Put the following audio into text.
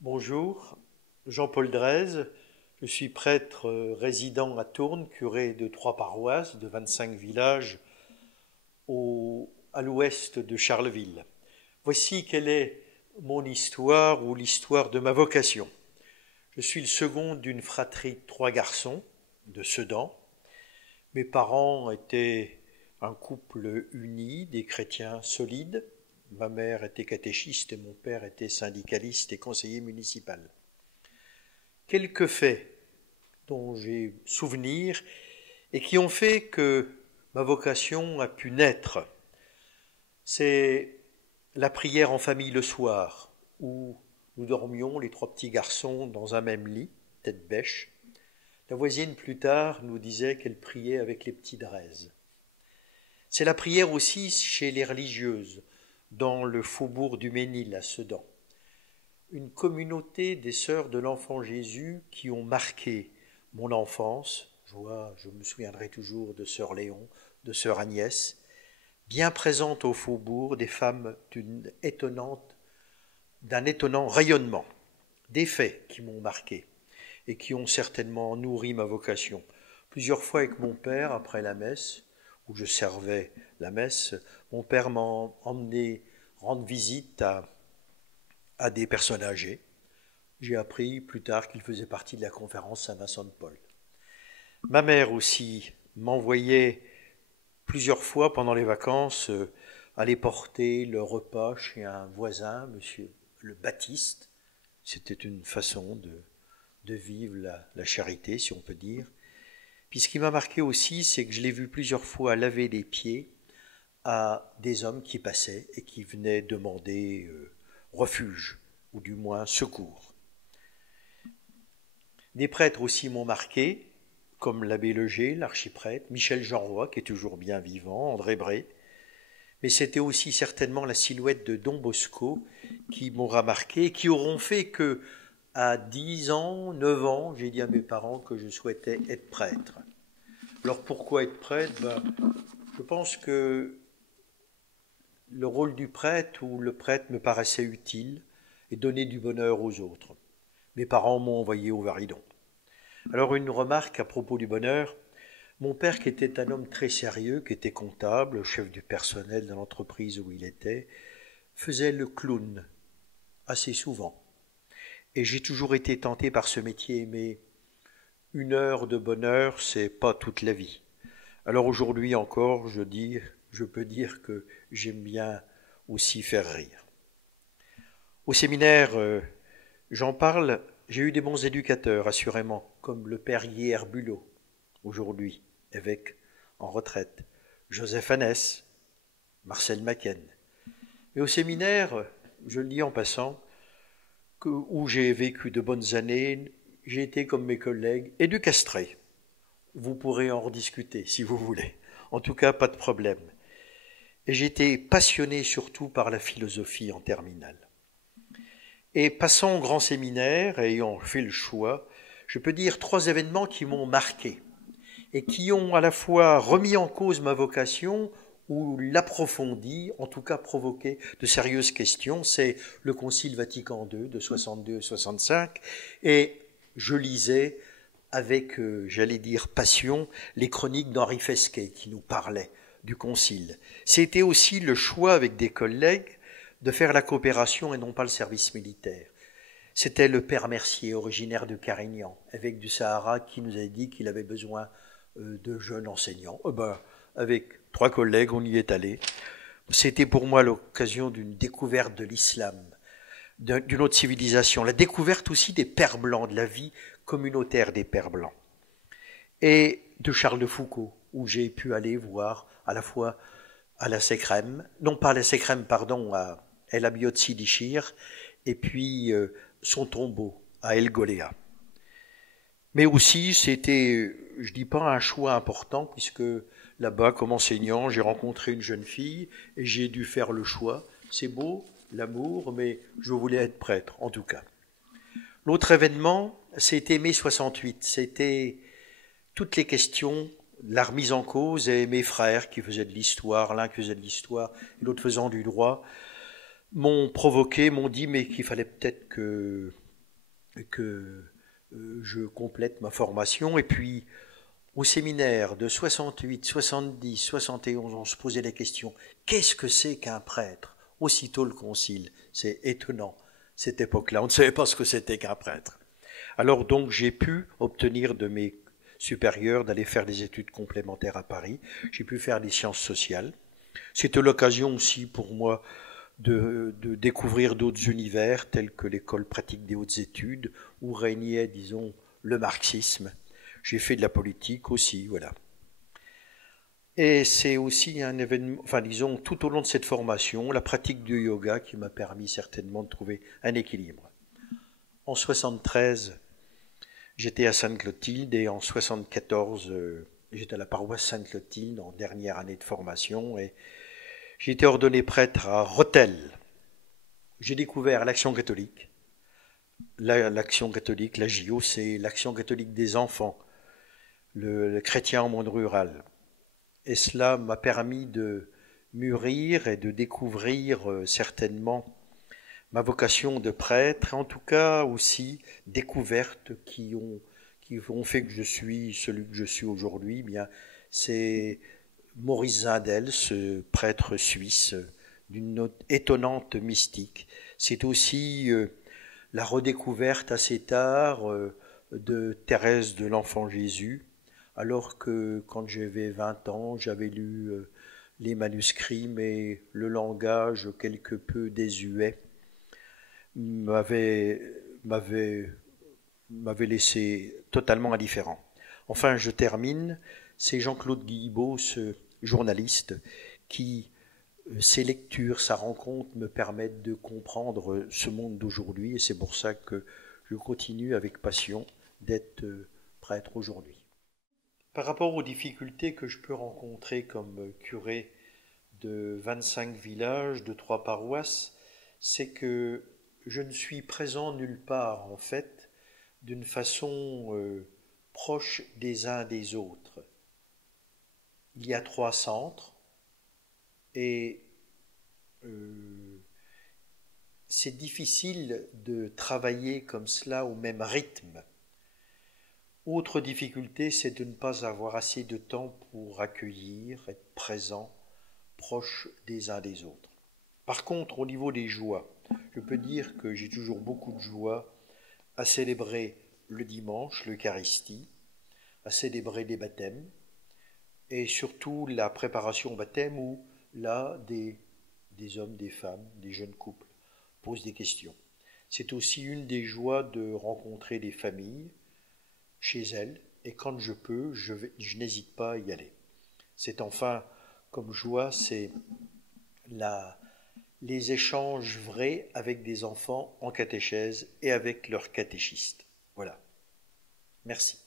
Bonjour, Jean-Paul Drèze, je suis prêtre résident à Tournes, curé de 3 paroisses, de 25 villages à l'ouest de Charleville. Voici quelle est mon histoire ou l'histoire de ma vocation. Je suis le second d'une fratrie de 3 garçons de Sedan. Mes parents étaient un couple uni, des chrétiens solides. Ma mère était catéchiste et mon père était syndicaliste et conseiller municipal. Quelques faits dont j'ai souvenir et qui ont fait que ma vocation a pu naître, c'est la prière en famille le soir, où nous dormions, les 3 petits garçons, dans un même lit, tête bêche. La voisine, plus tard, nous disait qu'elle priait avec les petits Drèze. C'est la prière aussi chez les religieuses, dans le faubourg du Ménil à Sedan. Une communauté des sœurs de l'enfant Jésus qui ont marqué mon enfance. Je me souviendrai toujours de sœur Léon, de sœur Agnès, bien présentes au faubourg, des femmes d'un étonnant rayonnement, des faits qui m'ont marqué et qui ont certainement nourri ma vocation. Plusieurs fois avec mon père, après la messe, où je servais la messe, mon père m'a emmené rendre visite à des personnes âgées. J'ai appris plus tard qu'il faisait partie de la conférence Saint-Vincent de Paul. Ma mère aussi m'envoyait plusieurs fois pendant les vacances aller porter le repas chez un voisin, monsieur le Baptiste. C'était une façon de vivre la charité, si on peut dire. Puis ce qui m'a marqué aussi, c'est que je l'ai vu plusieurs fois laver les pieds à des hommes qui passaient et qui venaient demander refuge, ou du moins secours. Des prêtres aussi m'ont marqué, comme l'abbé Leger, l'archiprêtre, Michel Jeanroy, qui est toujours bien vivant, André Bré, mais c'était aussi certainement la silhouette de Don Bosco qui m'aura marqué, et qui auront fait que, à 10 ans, 9 ans, j'ai dit à mes parents que je souhaitais être prêtre. Alors pourquoi être prêtre ? Je pense que le rôle du prêtre ou le prêtre me paraissait utile et donner du bonheur aux autres. Mes parents m'ont envoyé au Varidon. Alors une remarque à propos du bonheur, mon père qui était un homme très sérieux, qui était comptable, chef du personnel dans l'entreprise où il était, faisait le clown assez souvent. Et j'ai toujours été tenté par ce métier, mais 1 heure de bonheur, c'est pas toute la vie. Alors aujourd'hui encore, je peux dire que j'aime bien aussi faire rire. Au séminaire, j'en parle, j'ai eu des bons éducateurs, assurément, comme le père Guy Herbulot, aujourd'hui, évêque en retraite, Joseph Annès, Marcel Macken. Mais au séminaire, je le dis en passant, où j'ai vécu de bonnes années, j'ai été comme mes collègues éducastré. Vous pourrez en rediscuter si vous voulez. En tout cas, pas de problème. Et j'étais passionné surtout par la philosophie en terminale. Et passant au grand séminaire, ayant fait le choix, je peux dire 3 événements qui m'ont marqué et qui ont à la fois remis en cause ma vocation ou l'approfondi, en tout cas provoqué de sérieuses questions. C'est le Concile Vatican II de 62 et 65, et je lisais avec, j'allais dire, passion, les chroniques d'Henri Fesquet qui nous parlaient du Concile. C'était aussi le choix avec des collègues de faire la coopération et non pas le service militaire. C'était le père Mercier, originaire de Carignan, évêque du Sahara, qui nous a dit qu'il avait besoin de jeunes enseignants. Avec 3 collègues, on y est allé. C'était pour moi l'occasion d'une découverte de l'islam, d'une autre civilisation, la découverte aussi des pères blancs, de la vie communautaire des pères blancs, et de Charles de Foucault, où j'ai pu aller voir à la fois à la Sécrème, non pas à la Sécrème, pardon, à El Abiot Sidichir, et puis son tombeau à El Goléa. Mais aussi, c'était, je dis pas un choix important, puisque là-bas, comme enseignant, j'ai rencontré une jeune fille et j'ai dû faire le choix. C'est beau, l'amour, mais je voulais être prêtre, en tout cas. L'autre événement, c'était mai 68. C'était toutes les questions, la remise en cause, et mes frères qui faisaient de l'histoire, l'un qui faisait de l'histoire et l'autre faisant du droit, m'ont provoqué, m'ont dit mais qu'il fallait peut-être que je complète ma formation. Et puis, au séminaire de 68, 70, 71, on se posait la question, qu'est-ce que c'est qu'un prêtre? Aussitôt le concile, c'est étonnant. Cette époque-là, on ne savait pas ce que c'était qu'un prêtre. Alors donc, j'ai pu obtenir de mes supérieurs d'aller faire des études complémentaires à Paris. J'ai pu faire des sciences sociales. C'était l'occasion aussi pour moi de découvrir d'autres univers tels que l'école pratique des hautes études où régnait, disons, le marxisme. J'ai fait de la politique aussi, voilà. Et c'est aussi un événement, enfin disons, tout au long de cette formation, la pratique du yoga qui m'a permis certainement de trouver un équilibre. En 73, j'étais à Sainte-Clotilde et en 74, j'étais à la paroisse Sainte-Clotilde en dernière année de formation et j'ai été ordonné prêtre à Rethel. J'ai découvert l'Action catholique. L'Action catholique, la JO, c'est l'Action catholique des enfants, le chrétien en monde rural. Et cela m'a permis de mûrir et de découvrir certainement ma vocation de prêtre, et en tout cas aussi découvertes qui ont fait que je suis celui que je suis aujourd'hui. Bien, c'est Maurice Zindel, ce prêtre suisse d'une étonnante mystique. C'est aussi la redécouverte assez tard de Thérèse de l'Enfant Jésus, alors que quand j'avais 20 ans, j'avais lu les manuscrits, mais le langage quelque peu désuet m'avait laissé totalement indifférent. Enfin, je termine, c'est Jean-Claude Guilbeault, ce journaliste, qui, ses lectures, sa rencontre me permettent de comprendre ce monde d'aujourd'hui, et c'est pour ça que je continue avec passion d'être prêtre aujourd'hui. Par rapport aux difficultés que je peux rencontrer comme curé de 25 villages, de 3 paroisses, c'est que je ne suis présent nulle part, en fait, d'une façon proche des uns des autres. Il y a 3 centres et c'est difficile de travailler comme cela au même rythme. Autre difficulté, c'est de ne pas avoir assez de temps pour accueillir, être présent, proche des uns des autres. Par contre, au niveau des joies, je peux dire que j'ai toujours beaucoup de joie à célébrer le dimanche, l'Eucharistie, à célébrer des baptêmes, et surtout la préparation au baptême où là, des hommes, des femmes, des jeunes couples posent des questions. C'est aussi une des joies de rencontrer des familles chez elles, et quand je peux, je n'hésite pas à y aller. C'est enfin, comme joie, c'est les échanges vrais avec des enfants en catéchèse et avec leurs catéchistes. Voilà. Merci.